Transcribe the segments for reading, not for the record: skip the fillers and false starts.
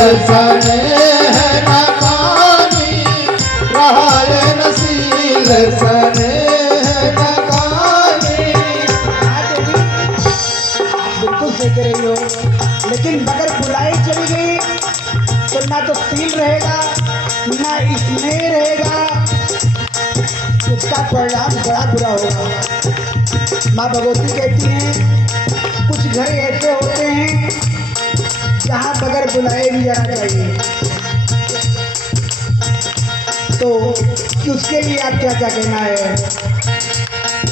स्नेह नकानी रहाय नसील स्नेह नकानी। बिल्कुल सही कह रही हो, लेकिन अगर बुलाई चली गई तो ना तो सील रहेगा ना स्नेह रहेगा, उसका परिणाम बड़ा बुरा होगा। माँ भगवती कहती हैं कुछ घर ऐसे होते हैं जहाँ बगैर बुलाए भी जाना चाहिए, तो उसके लिए आप क्या क्या कहना है?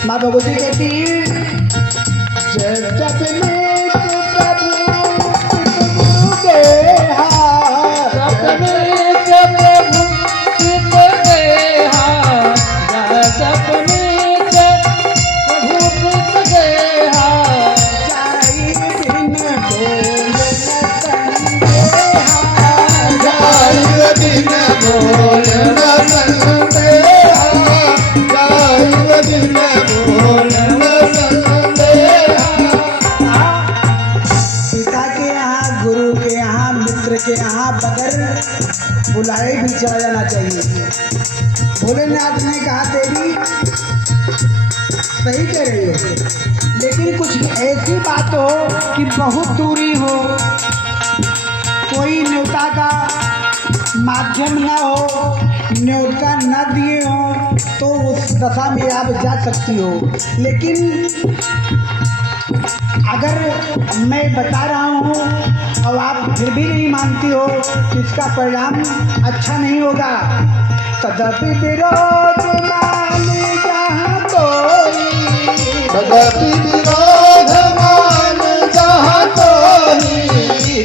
माँ भगवती कहती है जब में प्रभु गुरु के हाथ, सपने के प्रभु चित गेहा, सपने के प्रभु चित गेहा, जाई दिन बोल न संदेहा, जाई दिन बोल न संदेहा, जाई दिन बोल न संदेहा। पिता के यहाँ, गुरु के यहाँ, मित्र के यहाँ बगैर बुलाए भी चला जाना चाहिए। भोलेनाथ ने कहा देवी सही कह रही हो, लेकिन कुछ ऐसी बात हो कि बहुत दूरी हो, कोई न्योता का माध्यम ना हो, न्योता न दिए हो, तो उस दशा में आप जा सकती हो। लेकिन अगर मैं बता रहा हूँ और आप फिर भी नहीं मानती हो तो इसका परिणाम अच्छा नहीं होगा। तदपि विरोध मान जहाँ कोई, तदपि विरोध मान जहाँ कोई,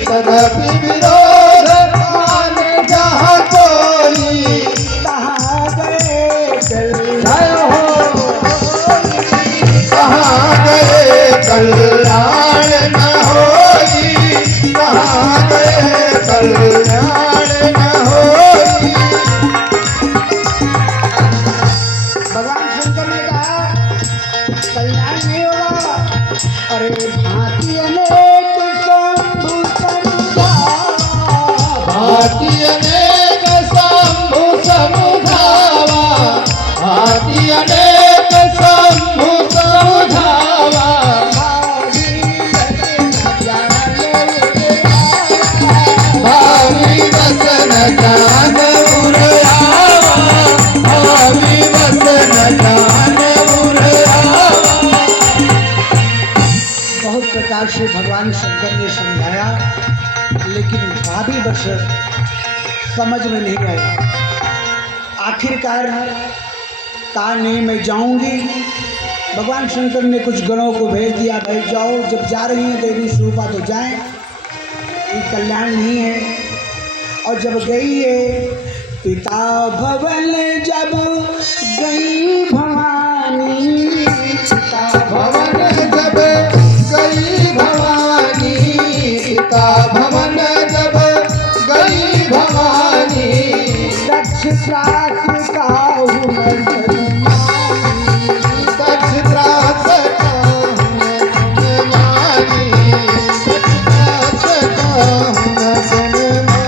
तदपि विरोध मान जहाँ कोई, तहाँ गए जय हो कहाँ गए कल्याण न होई, कहाँ गए कल्याण न होई। भगवान शंकर ने कहा कल्याण नहीं होगा। अरे भांति अनेक शंभु समुझावा, भांति अनेक शंभु समुझावा, भांति अनेक शंभु समुझावा, भावी वसन जान उरावा, भावी वसन जान उरावा। बहुत प्रकार से भगवान शंकर ने समझाया, लेकिन भाभी वर्ष समझ में नहीं आया। आखिरकार कहा नहीं मैं जाऊंगी। भगवान शंकर ने कुछ गणों को भेज दिया, भाई जाओ, जब जा रही हैं देवी स्वरूपा तो जाएं, ये कल्याण नहीं है। और जब गई है पिता भवन, जब गई भवानी, पिता भवन जब गई भवानी, सीता भवन जब गई भवानी, दक्ष त्रास काहू न सन्मानी, दक्ष त्रास काहू न सन्मानी, दक्ष त्रास काहू न सन्मानी।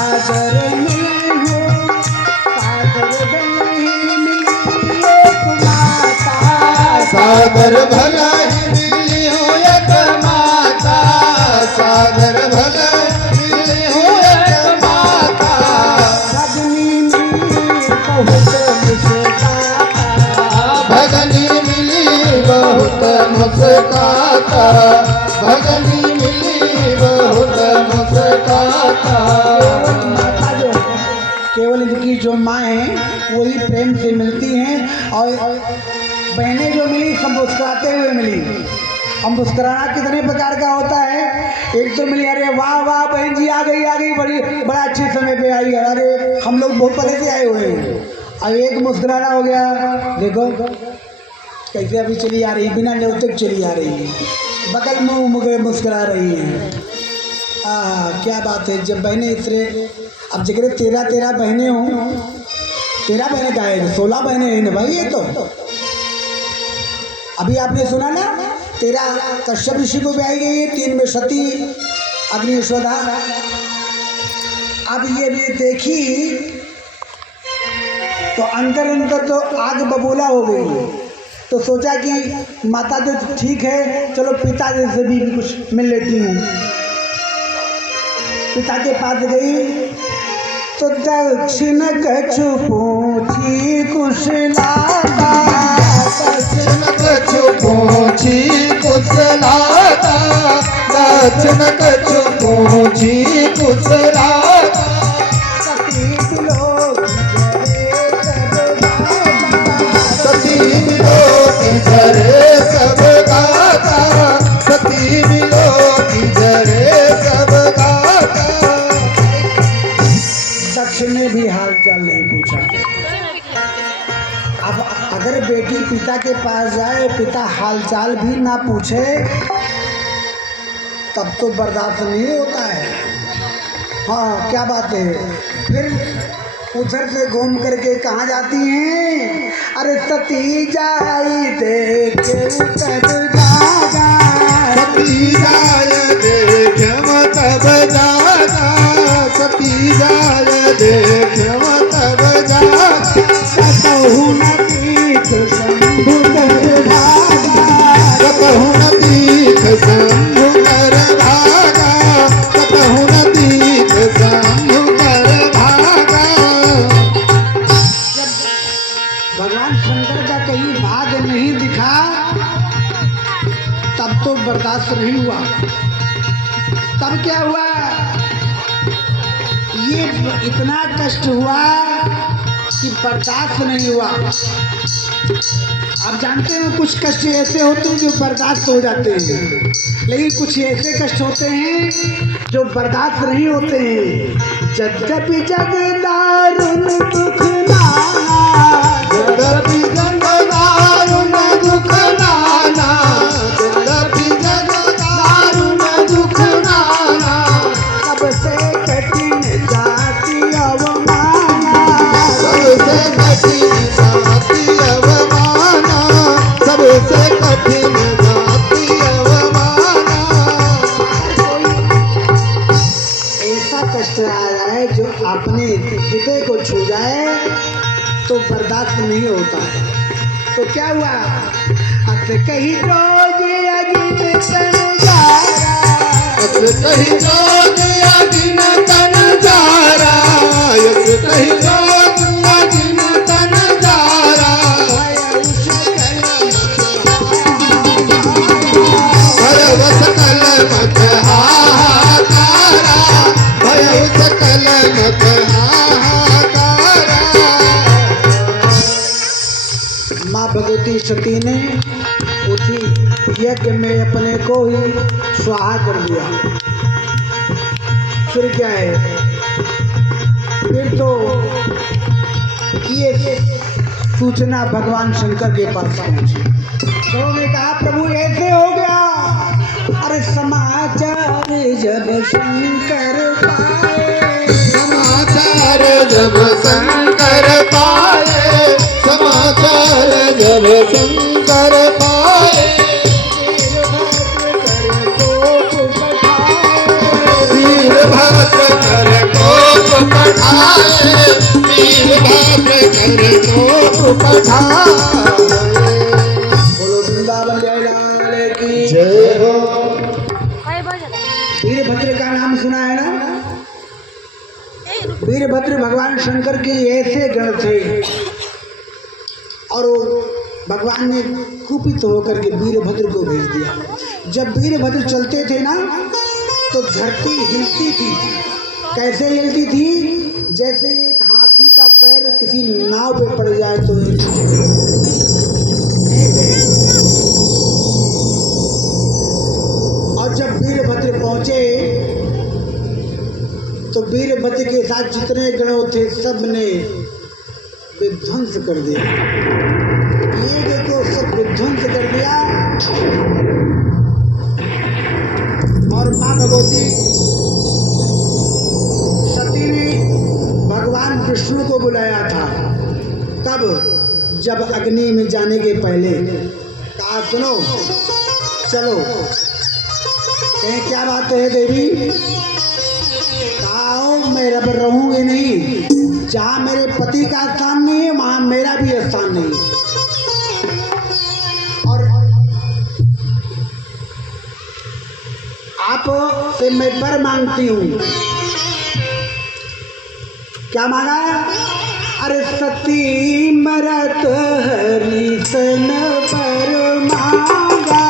आदर मिले हो, आदर नहीं मिली एक माता, सागर भला ही मिली हो एक माता, सागर भला मिली हो एक माता, भगनी मिली बहुत मुस्काता, भगनी मिली बहुत मुस्काता, भगनी मिली बहुत मुस्काता। माता जो है, केवल इनकी जो माँ है वही प्रेम से मिलती हैं, और बहनें जो मिली सब मुस्कुराते हुए मिली। अब मुस्कुराना कितने प्रकार का होता है। एक तो मिली अरे वाह वाह बहन जी आ गई बड़ी बड़ा अच्छे समय पे आई है, अरे हम लोग बहुत पहले से आए हुए हैं। अब एक मुस्कुराना हो गया, देखो कैसे अभी चली आ रही, बिना न्योते चली आ रही है, बगल में मुझे मुस्कुरा रही हैं। क्या बात है। जब बहनें इतने, अब जगह 13 बहनें हों, 13 बहनें का है, 16 बहनें हैं ना भाई। ये तो अभी आपने सुना ना, 13 कश्यप ऋषि को ब्याई गई है, 3 में सती, अग्नि यशोदा अब ये भी देखी तो अंदर अंदर तो आग बबूला हो गई। तो सोचा कि माता तो ठीक है, चलो पिताजी से भी कुछ मिल लेती हूँ। पिता के पास गई तो दक्षिण कछु पूछी कुशलाता, दक्षिण कछु पूछी कुशलाता, दक्षिण कछु पूछी कुशलाता। सती मिलो किधरे सब गाता, सती मिलो किधरे सब गाता। दक्षिण ने भी हाल चाल नहीं पूछा। अब अगर बेटी पिता के पास जाए, पिता हाल चाल भी ना पूछे, तब तो बर्दाश्त नहीं होता है। हाँ क्या बात है। फिर उधर से घूम करके कहाँ जाती हैं? अरे सती जाई देखे उतर जागा, सती जाय देख्यम तब जागा, सती जाय देख्यम तब जागा। कतहु न तीर्थ शंभु कर भागा, कतहु न तीर्थ शंभु कर भागा, कतहु न तीर्थ शंभु कर भागा। भगवान शंकर का कहीं भाग नहीं दिखा, तब तो बर्दाश्त नहीं हुआ। तब क्या हुआ? ये इतना कष्ट हुआ कि बर्दाश्त नहीं हुआ। आप जानते हैं कुछ कष्ट ऐसे होते हैं जो बर्दाश्त हो जाते हैं, लेकिन कुछ ऐसे कष्ट होते हैं जो बर्दाश्त नहीं होते हैं। यद्यपि जग दारुण दुख नाना, यद्यपि जग दारुण दुख नाना, यद्यपि जग दारुण दुख नाना। सबसे कठिन जाति अवमाना, सबसे कठिन जाति अवमाना, सबसे कठिन जाति अवमाना। ऐसा कष्ट आ जाए जो अपने हृदय को छू जाए तो बर्दाश्त नहीं होता है। तो क्या हुआ? अत कहीं रोज अगिन तन जारा, अस कहीं रोज अगिन तन जारा, अस कहीं रोज अगिन तन जारा। भयउ सकल मत हाहाकारा, भयउ सकल मत हाहाकारा। माँ भगवती सती ने उसी यज्ञ में अपने को ही स्वाहा कर दिया। फिर क्या है? फिर तो ये सूचना भगवान शंकर के पास पहुंची। तो उन्होंने कहा प्रभु ऐसे हो गया। अरे समाचार जब शंकर पाए, समाचार जब शंकर पाए, समाचार जब शंकर पाए। वीरभद्र कर कोप पठाए, वीरभद्र कर कोप पठाए। बोलो वृंदावन जय लाल की जय हो। वीरभद्र का नाम सुना है ना? वीरभद्र भगवान शंकर के ऐसे गण थे और भगवान ने कुपित होकर के वीरभद्र को भेज दिया। जब वीरभद्र चलते थे ना तो धरती हिलती थी। कैसे हिलती थी? जैसे एक हाथी का पैर किसी नाव पे पड़ जाए तो और जब वीरभद्र पहुंचे तो वीरभद्र के साथ जितने गणों थे सब ने विध्वंस कर दिया। ये देखो सब विध्वंस कर दिया। और माँ भगवती सती ने भगवान विष्णु को बुलाया था। कब? जब अग्नि में जाने के पहले कहा सुनो चलो कहें क्या बात है देवी? कहा मैं रब रहूंगी नहीं, जहाँ मेरे पति का स्थान नहीं है वहाँ मेरा भी स्थान नहीं। और आप से मैं वर मांगती हूँ। क्या मांगा? अरे सती मरत हरिसन पर मांगा,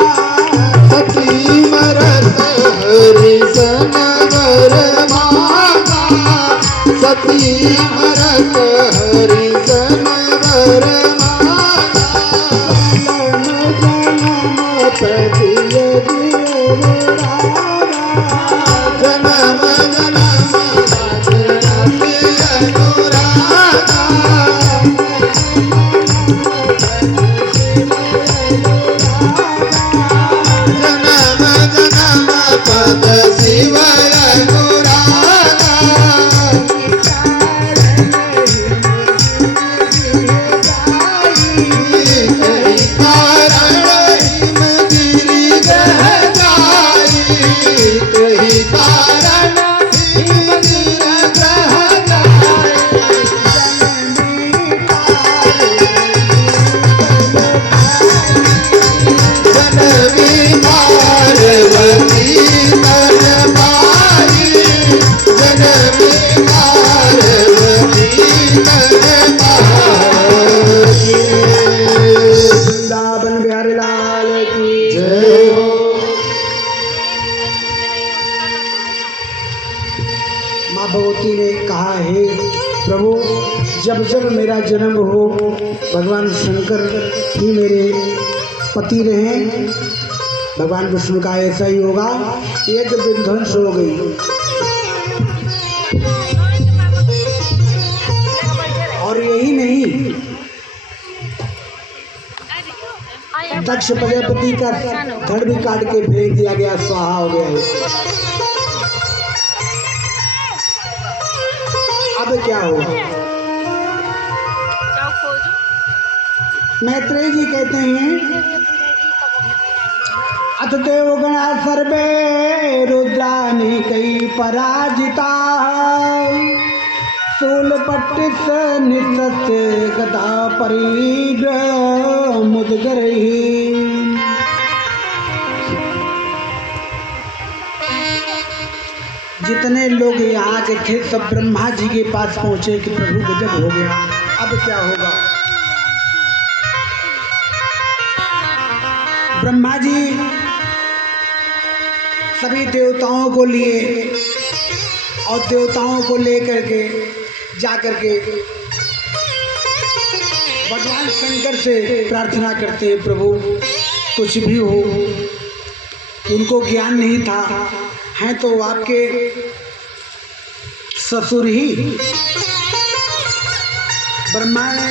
सती मरत हरिसन वर मांगा, सती मरत हरिसन वर मांगा, जन्म जन्म राधे अनुरागा, जन्म जन्म पद शिव अनुरागा, कई कारण हिमगिरि गह जाई, कई कारण हिमगिरि गह जाई, जननी पार्वती तन पाई, जननी पार्वती तन पाई। वृंदावन बिहारी लाल की जय हो। माँ भगवती ने कहा है प्रभु जब जब मेरा जन्म हो भगवान शंकर ही मेरे पति रहे। भगवान विष्णु का ऐसा ही होगा। एक विध्वंस हो गई। और यही नहीं, दक्ष प्रजापति का धड़ भी काट के फेंक दिया गया, स्वाहा हो गया है। अब क्या होगा? मैत्रेय जी कहते हैं अथ देवगणा सर्वे रुद्रानि कई पराजिता, शूलपट्टिस निसत्य गदा परिग्र मुदगरहि। जितने लोग यहाँ के थे सब ब्रह्मा जी के पास पहुँचे कि प्रभु गजब हो गया, अब क्या होगा? ब्रह्मा जी सभी देवताओं को लिए और देवताओं को लेकर के जाकर के भगवान शंकर से प्रार्थना करते हैं प्रभु कुछ भी हो। उनको ज्ञान नहीं था, हैं तो आपके ससुर ही। ब्रह्मा ने